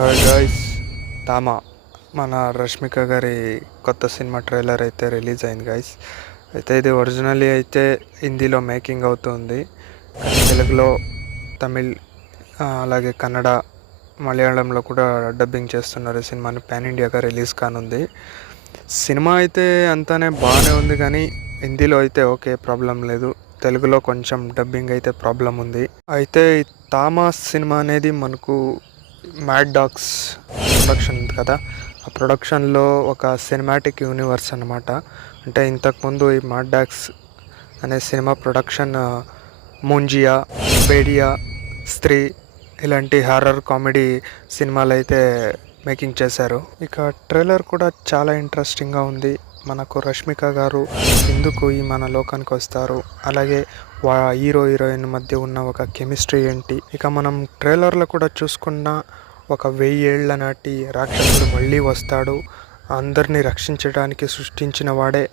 Hi guys, తామా మన రష్మిక గారి కొత్త సినిమా ట్రైలర్ అయితే రిలీజ్ అయింది గాయ్స్. అయితే ఇది ఒరిజినల్లీ అయితే హిందీలో మేకింగ్ అవుతుంది, కానీ తెలుగులో, తమిళ్, అలాగే కన్నడ, మలయాళంలో కూడా డబ్బింగ్ చేస్తున్నారు. ఈ సినిమాని పాన్ ఇండియాగా రిలీజ్ కానుంది. సినిమా అయితే అంతానే బాగానే ఉంది, కానీ హిందీలో అయితే ఓకే, ప్రాబ్లం లేదు. తెలుగులో కొంచెం డబ్బింగ్ అయితే ప్రాబ్లం ఉంది. అయితే ఈ తామా సినిమా అనేది మనకు మ్యాడ్ డాగ్స్ ప్రొడక్షన్ ఉంది కదా, ఆ ప్రొడక్షన్లో ఒక సినిమాటిక్ యూనివర్స్ అనమాట. అంటే ఇంతకుముందు ఈ మ్యాడ్ డాగ్స్ అనే సినిమా ప్రొడక్షన్ ముంజియా, బేడియా, స్త్రీ ఇలాంటి హారర్ కామెడీ సినిమాలు అయితే మేకింగ్ చేశారు. ఇక ట్రైలర్ కూడా చాలా ఇంట్రెస్టింగ్గా ఉంది. మనకు రష్మిక గారు ఎందుకు ఈ మన లోకానికి వస్తారు, అలాగే హీరో హీరోయిన్ మధ్య ఉన్న ఒక కెమిస్ట్రీ ఏంటి. ఇక మనం ట్రైలర్లో కూడా చూసుకున్న ఒక 1000 ఏళ్ల నాటి రాక్షసుడు మళ్ళీ వస్తాడు, అందరినీ రక్షించడానికి సృష్టించిన వాడే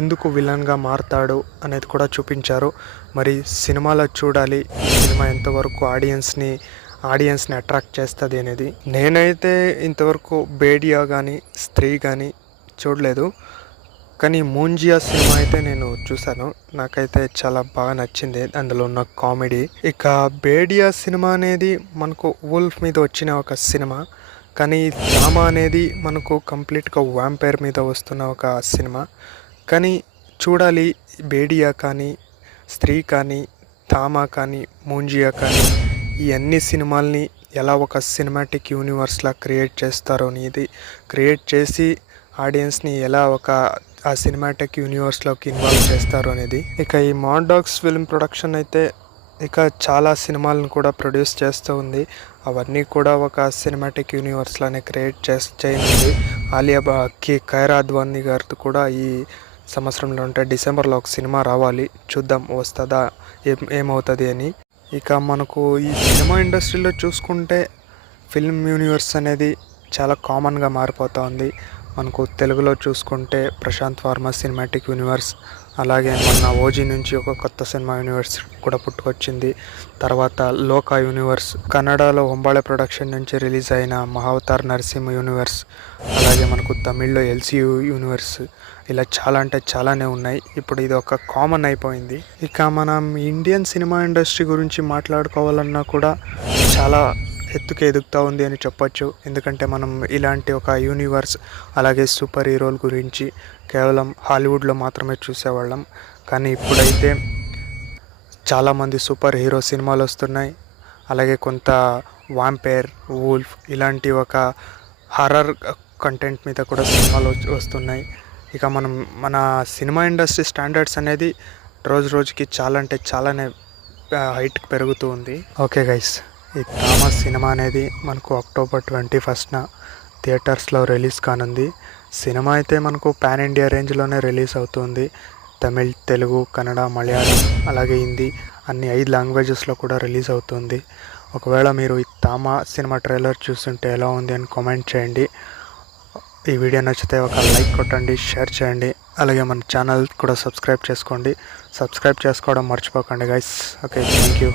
ఎందుకు విలన్గా మారతాడు అనేది కూడా చూపించారు. మరి సినిమాలో చూడాలి ఈ సినిమా ఎంతవరకు ఆడియన్స్ని అట్రాక్ట్ చేస్తుంది అనేది. నేనైతే ఇంతవరకు బేడియా కానీ స్త్రీ కానీ చూడలేదు, కానీ మూంజియా సినిమా అయితే నేను చూశాను. నాకైతే చాలా బాగా నచ్చింది అందులో ఉన్న కామెడీ. ఇక బేడియా సినిమా అనేది మనకు వూల్ఫ్ మీద వచ్చిన ఒక సినిమా, కానీ తామా అనేది మనకు కంప్లీట్గా వ్యాంపైర్ మీద వస్తున్న ఒక సినిమా. కానీ చూడాలి బేడియా కానీ, స్త్రీ కానీ, తామా కానీ, మూంజియా కానీ ఈ అన్ని సినిమాల్ని ఎలా ఒక సినిమాటిక్ యూనివర్స్లా క్రియేట్ చేస్తారో అనేది, క్రియేట్ చేసి ఆడియన్స్ని ఎలా ఆ సినిమాటిక్ యూనివర్స్లోకి ఇన్వాల్వ్ చేస్తారు అనేది. ఇక ఈ మ్యాడ్ డాగ్స్ ఫిల్మ్ ప్రొడక్షన్ అయితే ఇక చాలా సినిమాలను కూడా ప్రొడ్యూస్ చేస్తూ ఉంది. అవన్నీ కూడా ఒక సినిమాటిక్ యూనివర్స్లోనే క్రియేట్ చేయనుంది. కైరా అద్వానీ గారితో కూడా ఈ సంవత్సరంలో అంటే డిసెంబర్లో ఒక సినిమా రావాలి, చూద్దాం వస్తుందా ఏమవుతుంది అని. ఇక మనకు ఈ సినిమా ఇండస్ట్రీలో చూసుకుంటే ఫిల్మ్ యూనివర్స్ అనేది చాలా కామన్గా మారిపోతూ ఉంది. మనకు తెలుగులో చూసుకుంటే ప్రశాంత్ వర్మ సినిమాటిక్ యూనివర్స్, అలాగే మన ఓజీ నుంచి ఒక కొత్త సినిమా యూనివర్స్ కూడా పుట్టుకొచ్చింది. తర్వాత లోకా యూనివర్స్, కన్నడలో హొంబాళే ప్రొడక్షన్ నుంచి రిలీజ్ అయిన మహావతార్ నరసింహ యూనివర్స్, అలాగే మనకు తమిళ్లో ఎల్సీయూ యూనివర్స్, ఇలా చాలా అంటే చాలానే ఉన్నాయి. ఇప్పుడు ఇది ఒక కామన్ అయిపోయింది. ఇక మనం ఇండియన్ సినిమా ఇండస్ట్రీ గురించి మాట్లాడుకోవాలన్నా కూడా చాలా ఎదుగుతూ ఉంది అని చెప్పొచ్చు. ఎందుకంటే మనం ఇలాంటి ఒక యూనివర్స్, అలాగే సూపర్ హీరోల గురించి కేవలం హాలీవుడ్లో మాత్రమే చూసేవాళ్ళం, కానీ ఇప్పుడైతే చాలామంది సూపర్ హీరో సినిమాలు వస్తున్నాయి. అలాగే కొంత వాంపైర్, వూల్ఫ్ ఇలాంటి ఒక హారర్ కంటెంట్ మీద కూడా సినిమాలు వస్తున్నాయి. ఇక మన సినిమా ఇండస్ట్రీ స్టాండర్డ్స్ అనేది రోజు రోజుకి చాలా అంటే చాలానే హైట్కి పెరుగుతూ ఉంది. ఓకే గైస్, ఈ తామా సినిమా అనేది మనకు అక్టోబర్ 21న థియేటర్స్లో రిలీజ్ కానుంది. సినిమా అయితే మనకు పాన్ ఇండియా రేంజ్లోనే రిలీజ్ అవుతుంది. తమిళ్, తెలుగు, కన్నడ, మలయాళం, అలాగే హిందీ అన్ని 5 లాంగ్వేజెస్లో కూడా రిలీజ్ అవుతుంది. ఒకవేళ మీరు ఈ తామా సినిమా ట్రైలర్ చూస్తుంటే ఎలా ఉంది అని కామెంట్ చేయండి. ఈ వీడియో నచ్చితే ఒక లైక్ కొట్టండి, షేర్ చేయండి, అలాగే మన ఛానల్ కూడా సబ్స్క్రైబ్ చేసుకోండి. సబ్స్క్రైబ్ చేసుకోవడం మర్చిపోకండి గైస్. Okay, thank you.